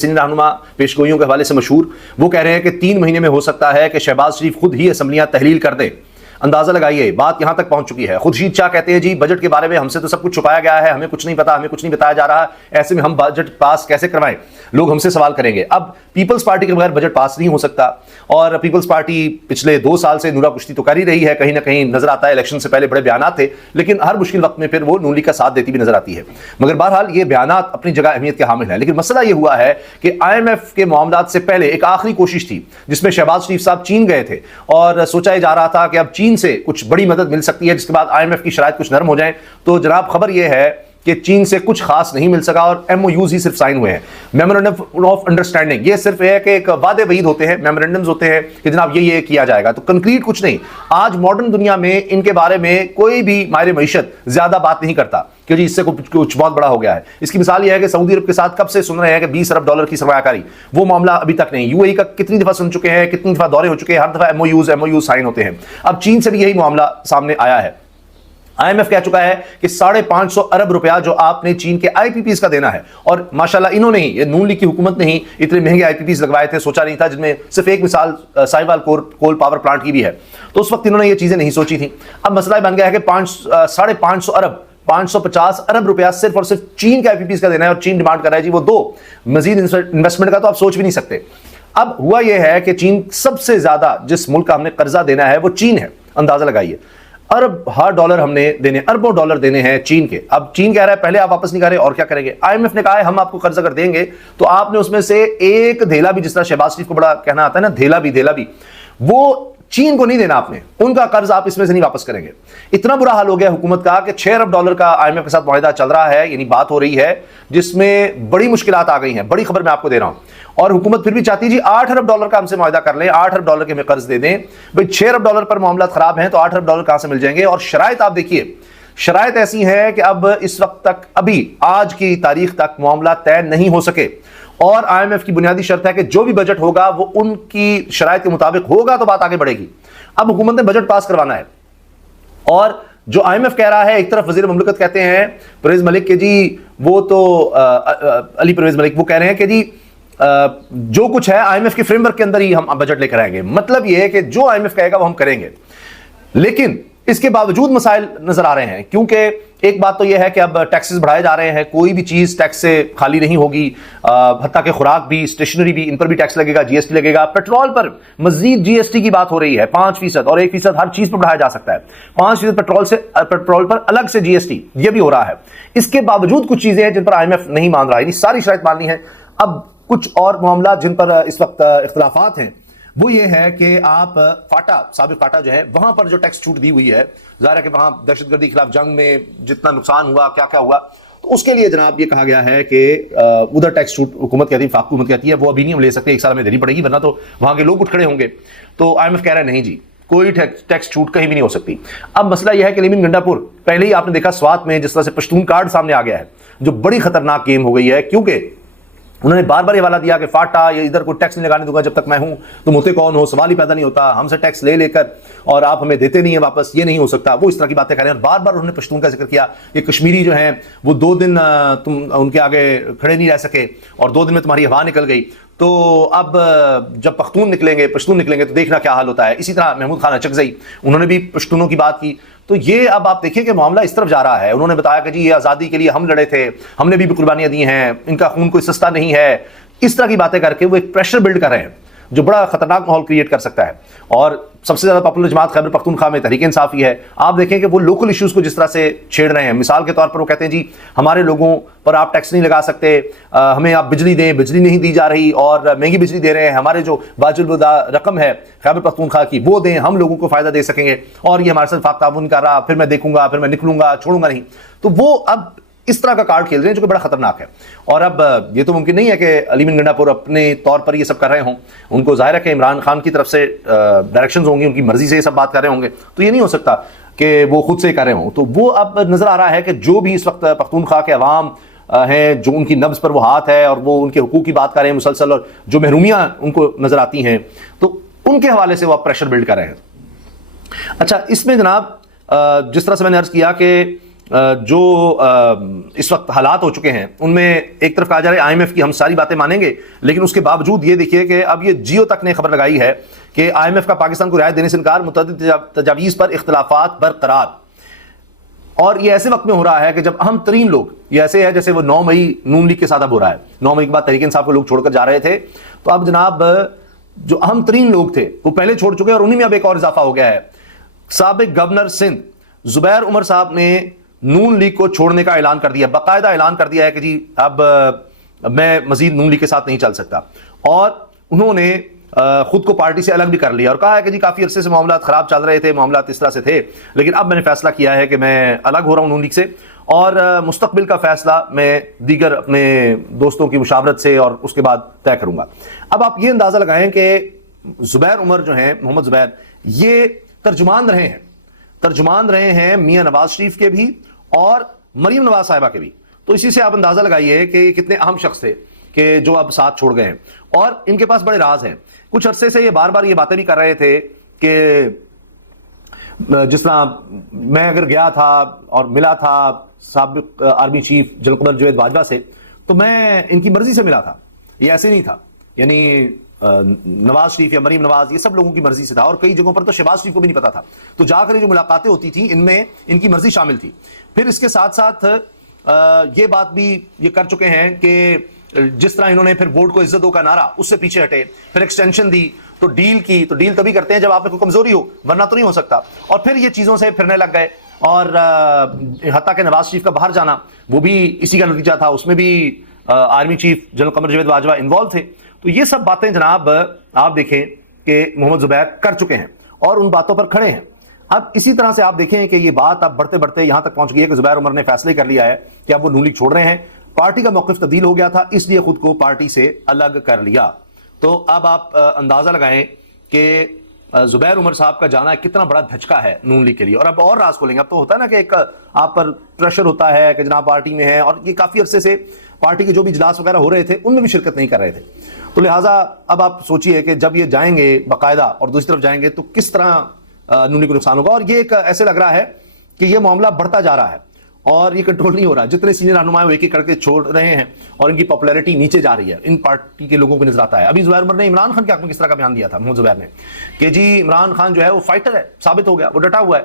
Senior رہنما پیشگوئیوں کے حوالے سے مشہور، وہ کہہ رہے ہیں کہ 3 مہینے میں ہو سکتا ہے کہ شہباز شریف خود ہی اسمبلیاں تحلیل کر دیں۔ اندازہ لگائیے بات یہاں تک پہنچ چکی ہے۔ خورشید شاہ کہتے ہیں جی بجٹ کے بارے میں ہم سے تو سب کچھ چھپایا گیا ہے، ہمیں کچھ نہیں پتا، ہمیں کچھ نہیں بتایا جا رہا، ایسے میں ہم بجٹ پاس کیسے کروائیں؟ لوگ ہم سے سوال کریں گے۔ اب پیپلز پارٹی کے بغیر بجٹ پاس نہیں ہو سکتا، اور پیپلز پارٹی پچھلے 2 سال سے نورا کشتی تو کر ہی رہی ہے، کہیں نہ کہیں نظر آتا ہے الیکشن سے پہلے بڑے بیانات تھے، لیکن ہر مشکل وقت میں پھر وہ نون لیگ کا ساتھ دیتی بھی نظر آتی ہے۔ مگر بہرحال یہ بیانات اپنی جگہ اہمیت کے حامل ہیں، لیکن مسئلہ یہ ہوا ہے کہ IMF کے معاملات سے پہلے ایک آخری کوشش تھی جس میں شہباز شریف صاحب چین گئے تھے، اور سوچا جا رہا تھا کہ اب چین سے کچھ بڑی مدد مل سکتی ہے، جس کے بعد IMF کی شرائط کچھ نرم ہو جائیں۔ تو جناب خبر یہ ہے کہ چین سے کچھ خاص نہیں مل سکا، اور MOUs ہی صرف سائن ہوئے ہیں، میمورنڈم آف انڈرسٹینڈنگ۔ یہ صرف ہے کہ ایک وعدے وعید ہوتے ہیں، میمورنڈمز ہوتے ہیں کہ جناب یہ کیا جائے گا، تو کنکریٹ کچھ نہیں۔ آج ماڈرن دنیا میں ان کے بارے میں کوئی بھی ماہر معیشت زیادہ بات نہیں کرتا کہ جی اس سے کچھ بہت بڑا ہو گیا ہے۔ اس کی مثال یہ ہے کہ سعودی عرب کے ساتھ کب سے سن رہے ہیں کہ $20 ارب کی سرمایہ کاری، وہ معاملہ ابھی تک نہیں۔ UAE کا کتنی دفعہ سن چکے ہیں، کتنی دفعہ دورے ہو چکے ہیں، ہر دفعہ MOUs سائن ہوتے ہیں۔ اب چین سے بھی یہی معاملہ سامنے آیا ہے۔ IMF کہہ چکا ہے کہ 550 ارب روپیہ جو آپ نے چین کے IPPs کا دینا ہے، اور ماشاءاللہ انہوں نے ہی، یہ نون لیگ کی حکومت نے ہی اتنے مہنگے IPPs لگوائے تھے، سوچا نہیں تھا، جن میں صرف ایک مثال سائیوال کول پاور پلانٹ کی بھی ہے، تو اس وقت انہوں نے یہ چیزیں نہیں سوچی تھیں۔ اب مسئلہ بن گیا ہے کہ 550 ارب 550 ارب روپیہ صرف اور صرف چین کے IPPs کا دینا ہے، اور چین ڈیمانڈ کر رہا ہے جی وہ 2 مزید انویسٹمنٹ کا تو آپ سوچ بھی نہیں سکتے۔ اب ہوا یہ ہے کہ چین سب سے زیادہ جس ملک کا ہم نے قرضہ دینا ہے وہ چین ہے، اندازہ لگائیے، ڈالر ہم نے دینے، اربوں ڈالر دینے ہیں چین کے۔ اب چین کہہ رہا ہے پہلے آپ واپس نہیں کر رہے، اور کیا کریں گے؟ IMF نے کہا ہے ہم آپ کو قرض اگر دیں گے تو آپ نے اس میں سے ایک دھیلا بھی، جس طرح شہباز شریف کو بڑا کہنا آتا ہے نا، دھیلا بھی، وہ چین کو نہیں دینا آپ نے، ان کا قرض آپ اس میں سے نہیں واپس کریں گے۔ اتنا برا حال ہو گیا حکومت کا کہ $6 ارب کا IMF کے ساتھ معاہدہ چل رہا ہے، یعنی بات ہو رہی ہے، جس میں بڑی مشکلات آ گئی ہیں۔ بڑی خبر میں آپ کو دے رہا ہوں، اور حکومت پھر بھی چاہتی ہے جی $8 ارب کا ہم سے معاہدہ کر لیں، $8 ارب کے ہمیں قرض دے دیں۔ بھئی $6 ارب پر معاملات خراب ہیں تو $8 ارب کہاں سے مل جائیں گے؟ اور شرائط آپ دیکھیے، شرائط ایسی ہیں کہ اب اس وقت تک، ابھی آج کی تاریخ تک معاملات طے نہیں ہو سکے، اور IMF کی بنیادی شرط ہے کہ جو بھی بجٹ ہوگا وہ ان کی شرائط کے مطابق ہوگا تو بات آگے بڑھے گی۔ اب حکومت نے بجٹ پاس کروانا ہے، اور جو IMF کہہ رہا ہے، ایک طرف وزیر مملکت کہتے ہیں پرویز ملک کہ جی وہ تو علی پرویز ملک، وہ کہہ رہے ہیں کہ جی جو کچھ ہے IMF کے فریم ورک کے اندر ہی ہم بجٹ لے کر آئیں گے۔ مطلب یہ ہے کہ جو IMF کہے گا وہ ہم کریں گے، لیکن اس کے باوجود مسائل نظر آ رہے ہیں، کیونکہ ایک بات تو یہ ہے کہ اب ٹیکسز بڑھائے جا رہے ہیں، کوئی بھی چیز ٹیکس سے خالی نہیں ہوگی، حتیٰ کہ خوراک بھی، اسٹیشنری بھی، ان پر بھی ٹیکس لگے گا، GST لگے گا۔ پیٹرول پر مزید GST کی بات ہو رہی ہے، 5%، اور 1% ہر چیز پر بڑھایا جا سکتا ہے۔ 5% پیٹرول پر الگ سے GST، یہ بھی ہو رہا ہے۔ اس کے باوجود کچھ چیزیں ہیں جن پر IMF نہیں مان رہا ہے، یعنی ساری شرائط ماننی ہے۔ اب کچھ اور معاملات جن پر اس وقت اختلافات ہیں وہ یہ ہے کہ آپ سابق فاٹا جو ہے، وہاں پر جو ٹیکس چھوٹ دی ہوئی ہے، ظاہر ہے کہ وہاں دہشت گردی کے خلاف جنگ میں جتنا نقصان ہوا، کیا ہوا، تو اس کے لیے جناب یہ کہا گیا ہے کہ ادھر ٹیکس چھوٹ حکومت کہتی ہے، وفاقی حکومت کہتی ہے وہ ابھی نہیں ہم لے سکتے، 1 سال میں دینی پڑے گی، ورنہ تو وہاں کے لوگ اٹھ کھڑے ہوں گے۔ تو IMF کہہ رہا ہے نہیں جی، کوئی ٹیکس چھوٹ کہیں بھی نہیں ہو سکتی۔ اب مسئلہ یہ ہے کہ لیمن گنڈا پور، پہلے ہی آپ نے دیکھا سوات میں جس طرح سے پشتون کارڈ سامنے آ گیا ہے، جو بڑی خطرناک گیم ہو گئی ہے، کیونکہ انہوں نے بار بار یہ حوالہ دیا کہ فاٹا یا ادھر کوئی ٹیکس نہیں لگانے دوں گا جب تک میں ہوں، تم ہوتے کون ہو، سوال ہی پیدا نہیں ہوتا، ہم سے ٹیکس لے کر اور آپ ہمیں دیتے نہیں ہیں واپس، یہ نہیں ہو سکتا، وہ اس طرح کی باتیں کر رہے ہیں۔ اور بار بار انہوں نے پشتون کا ذکر کیا کہ کشمیری جو ہیں وہ 2 دن تم ان کے آگے کھڑے نہیں رہ سکے، اور 2 دن میں تمہاری ہوا نکل گئی، تو اب جب پشتون نکلیں گے تو دیکھنا کیا حال ہوتا ہے۔ اسی طرح محمود خان اچکزئی، انہوں نے بھی پشتونوں کی بات کی۔ تو یہ اب آپ دیکھیں کہ معاملہ اس طرف جا رہا ہے۔ انہوں نے بتایا کہ جی یہ آزادی کے لیے ہم لڑے تھے، ہم نے بھی قربانیاں دی ہیں، ان کا خون کوئی سستا نہیں ہے، اس طرح کی باتیں کر کے وہ ایک پریشر بلڈ کر رہے ہیں جو بڑا خطرناک ماحول کریٹ کر سکتا ہے۔ اور سب سے زیادہ پاپولر جماعت خیبر پختونخوا میں تحریک انصافی ہے۔ آپ دیکھیں کہ وہ لوکل ایشوز کو جس طرح سے چھیڑ رہے ہیں، مثال کے طور پر وہ کہتے ہیں جی ہمارے لوگوں پر آپ ٹیکس نہیں لگا سکتے، ہمیں آپ بجلی دیں، بجلی نہیں دی جا رہی، اور مہنگی بجلی دے رہے ہیں، ہمارے جو واجب الدا رقم ہے خیبر پختونخوا کی وہ دیں، ہم لوگوں کو فائدہ دے سکیں گے، اور یہ ہمارے ساتھ وفاق تعاون کر رہا، پھر میں دیکھوں گا، پھر میں نکلوں گا، چھوڑوں گا نہیں۔ تو وہ اب اس طرح کا کارڈ کھیل رہے ہیں جو کہ بڑا خطرناک ہے۔ اور اب یہ تو ممکن نہیں ہے کہ علیمن گنڈا پور اپنے طور پر یہ سب کر رہے ہوں، ان کو ظاہر ہے کہ عمران خان کی طرف سے ڈائریکشنز ہوں گی، ان کی مرضی سے یہ سب بات کر رہے ہوں گے، تو یہ نہیں ہو سکتا کہ وہ خود سے کر رہے ہوں۔ تو وہ اب نظر آ رہا ہے کہ جو بھی اس وقت پختونخوا کے عوام ہیں، جو ان کی نبض پر وہ ہاتھ ہے اور وہ ان کے حقوق کی بات کر رہے ہیں مسلسل، اور جو محرومیاں ان کو نظر آتی ہیں، تو ان کے حوالے سے وہ اب پریشر بلڈ کر رہے ہیں۔ اچھا، اس میں جناب جس طرح سے میں نے عرض کیا کہ جو اس وقت حالات ہو چکے ہیں ان میں ایک طرف کہا جا رہا ہے آئی ایم ایف کی ہم ساری باتیں مانیں گے، لیکن اس کے باوجود یہ دیکھیے کہ اب یہ جیو تک نے خبر لگائی ہے کہ آئی ایم ایف کا پاکستان کو رعایت دینے سے انکار، متعدد تجاویز پر اختلافات برقرار. اور یہ ایسے وقت میں ہو رہا ہے کہ جب اہم ترین لوگ، یہ ایسے ہے جیسے وہ 9 مئی نون لیگ کے ساتھ اب ہو رہا ہے، 9 مئی کے بعد تحریک انصاف کو لوگ چھوڑ کر جا رہے تھے، تو اب جناب جو اہم ترین لوگ تھے وہ پہلے چھوڑ چکے اور انہی میں اب ایک اور اضافہ ہو گیا ہے. سابق گورنر سندھ زبیر عمر صاحب نے نون لیگ کو چھوڑنے کا اعلان کر دیا، باقاعدہ اعلان کر دیا ہے کہ جی اب میں مزید نون لیگ کے ساتھ نہیں چل سکتا. اور انہوں نے خود کو پارٹی سے الگ بھی کر لیا اور کہا ہے کہ جی کافی عرصے سے معاملات خراب چل رہے تھے، معاملات اس طرح سے تھے، لیکن اب میں نے فیصلہ کیا ہے کہ میں الگ ہو رہا ہوں نون لیگ سے، اور مستقبل کا فیصلہ میں دیگر اپنے دوستوں کی مشاورت سے اور اس کے بعد طے کروں گا. اب آپ یہ اندازہ لگائیں کہ زبیر عمر جو ہیں، محمد زبیر، یہ ترجمان رہے ہیں میاں نواز شریف کے بھی اور مریم نواز صاحبہ کے بھی. تو اسی سے آپ اندازہ لگائیے کہ یہ کتنے اہم شخص تھے کہ جو اب ساتھ چھوڑ گئے ہیں. اور ان کے پاس بڑے راز ہیں. کچھ عرصے سے یہ بار بار یہ باتیں بھی کر رہے تھے کہ جس طرح میں اگر گیا تھا اور ملا تھا سابق army chief general Qamar Javed Bajwa سے تو میں ان کی مرضی سے ملا تھا، یہ ایسے نہیں تھا. یعنی نواز شریف یا مریم نواز یہ سب لوگوں کی مرضی سے تھا، اور کئی جگہوں پر تو شہباز شریف کو بھی نہیں پتا تھا. تو جا کر جو ملاقاتیں ہوتی تھیں ان میں ان کی مرضی شامل تھی. پھر اس کے ساتھ ساتھ یہ بات بھی یہ کر چکے ہیں کہ جس طرح انہوں نے پھر ووٹ کو عزت دو کا نعرہ اس سے پیچھے ہٹے، پھر ایکسٹینشن دی، تو ڈیل کی، تو ڈیل تبھی کرتے ہیں جب آپ میں کوئی کمزوری ہو، ورنہ تو نہیں ہو سکتا. اور پھر یہ چیزوں سے پھرنے لگ گئے، اور حتیٰ کہ نواز شریف کا باہر جانا وہ بھی اسی کا نتیجہ تھا، اس میں بھی army chief general Qamar Javed Bajwa involve تھے. تو یہ سب باتیں جناب آپ دیکھیں کہ محمد زبیر کر چکے ہیں اور ان باتوں پر کھڑے ہیں. اب اسی طرح سے آپ دیکھیں کہ یہ بات اب بڑھتے بڑھتے یہاں تک پہنچ گئی ہے کہ زبیر عمر نے فیصلے کر لیا ہے کہ اب وہ نون لیگ چھوڑ رہے ہیں. پارٹی کا موقف تبدیل ہو گیا تھا، اس لیے خود کو پارٹی سے الگ کر لیا. تو اب آپ اندازہ لگائیں کہ زبیر عمر صاحب کا جانا کتنا بڑا دھچکا ہے نون لیگ کے لیے. اور اب اور راز کھولیں گے. اب تو ہوتا ہے نا کہ ایک آپ پر پریشر ہوتا ہے کہ جناب پارٹی میں ہے، اور یہ کافی عرصے سے پارٹی کے جو بھی اجلاس وغیرہ ہو رہے تھے ان میں بھی شرکت نہیں کر رہے تھے. تو لہٰذا اب آپ سوچئے کہ جب یہ جائیں گے باقاعدہ اور دوسری طرف جائیں گے تو کس طرح نون لیگ کو نقصان ہوگا. اور یہ ایک ایسے لگ رہا ہے کہ یہ معاملہ بڑھتا جا رہا ہے اور یہ کنٹرول نہیں ہو رہا. جتنے سینئر رہنما وہ ایک ایک کر کے چھوڑ رہے ہیں اور ان کی پاپولیرٹی نیچے جا رہی ہے، ان پارٹی کے لوگوں کو نظر آتا ہے. ابھی زبیر عمر نے عمران خان کے حق میں کس طرح کا بیان دیا تھا محمد زبیر نے کہ جی عمران خان جو ہے وہ فائٹر ہے، ثابت ہو گیا، وہ ڈٹا ہوا ہے.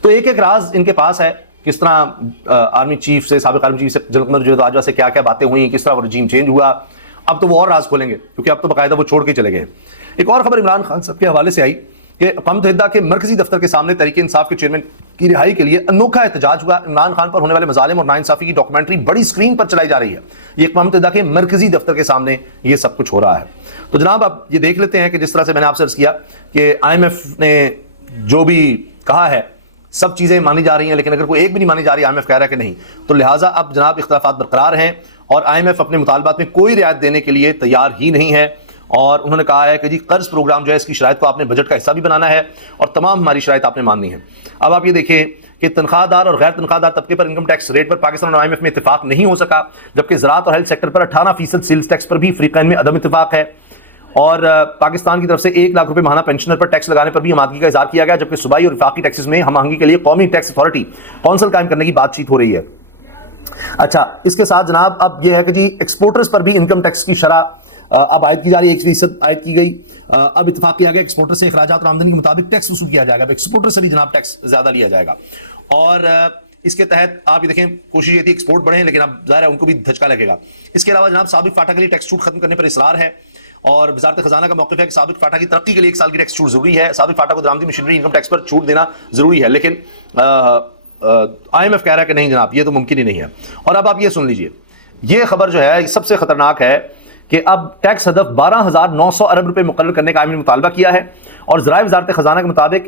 تو ایک ایک راز ان کے پاس ہے، کس طرح آرمی چیف سے، سابق آرمی چیف سے جنرل قمر جاوید باجوہ سے کیا کیا باتیں ہوئیں، کس طرح وہ رجیم چینج ہوا. اب تو وہ اور راز کھولیں گے کیونکہ اب تو باقاعدہ وہ چھوڑ کے چلے گئے. ایک اور خبر عمران خان صاحب کے حوالے سے آئی کہ اقوام متحدہ کے مرکزی دفتر کے سامنے تحریک انصاف کے چیئرمین کی رہائی کے لیے انوکھا احتجاج ہوا. عمران خان پر ہونے والے مظالم اور ناانصافی کی ڈاکومنٹری بڑی اسکرین پر چلائی جا رہی ہے. یہ اقوام متحدہ کے مرکزی دفتر کے سامنے یہ سب کچھ ہو رہا ہے. تو جناب اب یہ دیکھ لیتے ہیں کہ جس طرح سے میں نے آپ سے عرض کیا کہ آئی ایم ایف نے جو بھی کہا ہے سب چیزیں مانی جا رہی ہیں، لیکن اگر کوئی ایک بھی نہیں مانی جا رہی، آئی ایم ایف کہہ رہا ہے کہ نہیں، تو لہٰذا اب جناب اختلافات برقرار ہیں اور آئی ایم ایف اپنے مطالبات میں کوئی رعایت دینے کے لیے تیار ہی نہیں ہے. اور انہوں نے کہا ہے کہ جی قرض پروگرام جو ہے اس کی شرائط کو آپ نے بجٹ کا حصہ بھی بنانا ہے اور تمام ہماری شرائط آپ نے ماننی ہے. اب آپ یہ دیکھیں کہ تنخواہ دار اور غیر تنخواہ دار طبقے پر انکم ٹیکس ریٹ پر پاکستان اور آئی ایم ایف میں اتفاق نہیں ہو سکا، جبکہ زراعت اور ہیلتھ سیکٹر پر 18% سیلز ٹیکس پر بھی فریقین میں عدم اتفاق ہے. اور پاکستان کی طرف سے 1 لاکھ روپے ماہانہ پینشنر پر ٹیکس لگانے پر بھی آمادگی کا اظہار کیا گیا، جبکہ صوبائی اور وفاقی ٹیکسز میں ہم آہنگی کے لیے قومی ٹیکس اتھارٹی کونسل قائم کرنے کی بات چیت ہو رہی ہے. اچھا، اس کے ساتھ جناب اب یہ ہے کہ جی ایکسپورٹرز پر بھی انکم ٹیکس کی شرح اب عائد کی جا رہی ہے، 1% عائد کی گئی. اب اتفاق کیا گیا ایکسپورٹر سے اخراجات اور آمدنی کے مطابق ٹیکس وصول کیا جائے گا. ایکسپورٹر سے بھی جناب ٹیکس زیادہ لیا جائے گا. اور اس کے تحت آپ یہ دیکھیں کوشش یہ تھی ایکسپورٹ بڑھیں، لیکن اب ظاہر ہے ان کو بھی دھچکا لگے گا. اس کے علاوہ جناب سابق فاٹا کے لیے ٹیکس چھوٹ ختم کرنے پر اصرار ہے، اور وزارت خزانہ کا موقف ہے کہ سابق فاٹا کی ترقی کے لیے 1 سال کی ٹیکس چھوٹ ضروری ہے. سابق فاٹا کو درآمدی مشینری انکم ٹیکس پر چھوٹ دینا ضروری ہے، لیکن آئی ایم ایف کہہ رہا ہے کہ نہیں جناب یہ تو ممکن ہی نہیں ہے. اور اب آپ یہ سن لیجئے، یہ خبر جو ہے سب سے خطرناک ہے کہ اب ٹیکس ہدف 12,900 ارب روپے مقرر کرنے کا آئین نے مطالبہ کیا ہے، اور ذرائع وزارت خزانہ کے مطابق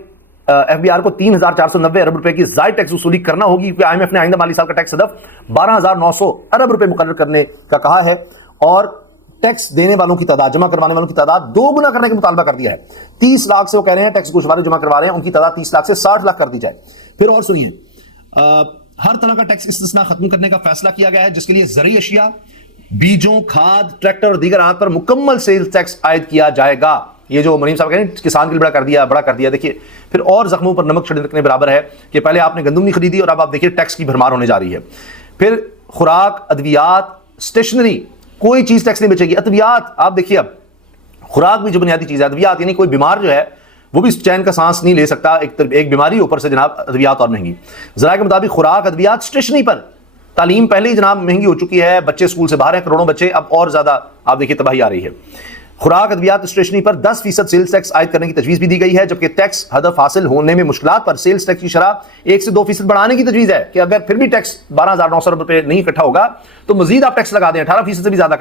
ایف بی آر کو 3,490 ارب روپے کی زائد ٹیکس وصولی کرنا ہوگی، کیونکہ آئی ایم ایف نے آئندہ مالی سال کا ٹیکس ہدف 12,900 ارب روپے مقرر کرنے کا کہا ہے، اور ٹیکس دینے والوں کی تعداد، جمع کروانے والوں کی تعداد 2 گنا کرنے کا مطالبہ کر دیا ہے. 30 لاکھ سے وہ کہہ رہے ہیں ٹیکس گوشوارے جمع کروا رہے ہیں، ان کی تعداد 30 لاکھ سے 60 لاکھ کر دی جائے. پھر اور سنیے، ہر طرح کا ٹیکس استثناء ختم کرنے کا فیصلہ کیا گیا ہے، جس کے لیے زرعی اشیاء، بیجوں، کھاد، ٹریکٹر اور دیگر آلات پر مکمل سیلز ٹیکس عائد کیا جائے گا. یہ جو مریم صاحب کہہ رہے ہیں کسان کے لیے بڑا کر دیا، دیکھیے پھر اور زخموں پر نمک چھڑکنے برابر ہے کہ پہلے آپ نے گندم نہیں خریدی اور اب آپ دیکھیے ٹیکس کی بھرمار ہونے جا رہی ہے۔ پھر خوراک، ادویات، اسٹیشنری، کوئی چیز ٹیکس نہیں بچے گی۔ ادویات آپ دیکھیے، اب خوراک بھی جو بنیادی چیز ہے، ادویات یعنی کوئی بیمار جو ہے وہ بھی چین کا سانس نہیں لے سکتا، ایک بیماری اوپر سے جناب ادویات اور مہنگی۔ ذرائع کے مطابق خوراک، ادویات، اسٹیشنری پر تعلیم پہلے ہی جناب مہنگی ہو چکی ہے، بچے اسکول سے باہر ہیں، کروڑوں بچے، اب اور زیادہ آپ دیکھیے تباہی آ رہی ہے۔ خوراک، ادویات، اسٹیشنری پر 10% سیلز ٹیکس عائد کرنے کی تجویز بھی دی گئی ہے، جبکہ ٹیکس ہدف حاصل ہونے میں مشکلات پر سیلز ٹیکس کی شرح 1 سے 2% بڑھانے کی تجویز ہے کہ اگر پھر بھی ٹیکس 12,900 روپے نہیں اکٹھا ہوگا تو مزید آپ ٹیکس لگا دیں، 18% سے بھی زیادہ کر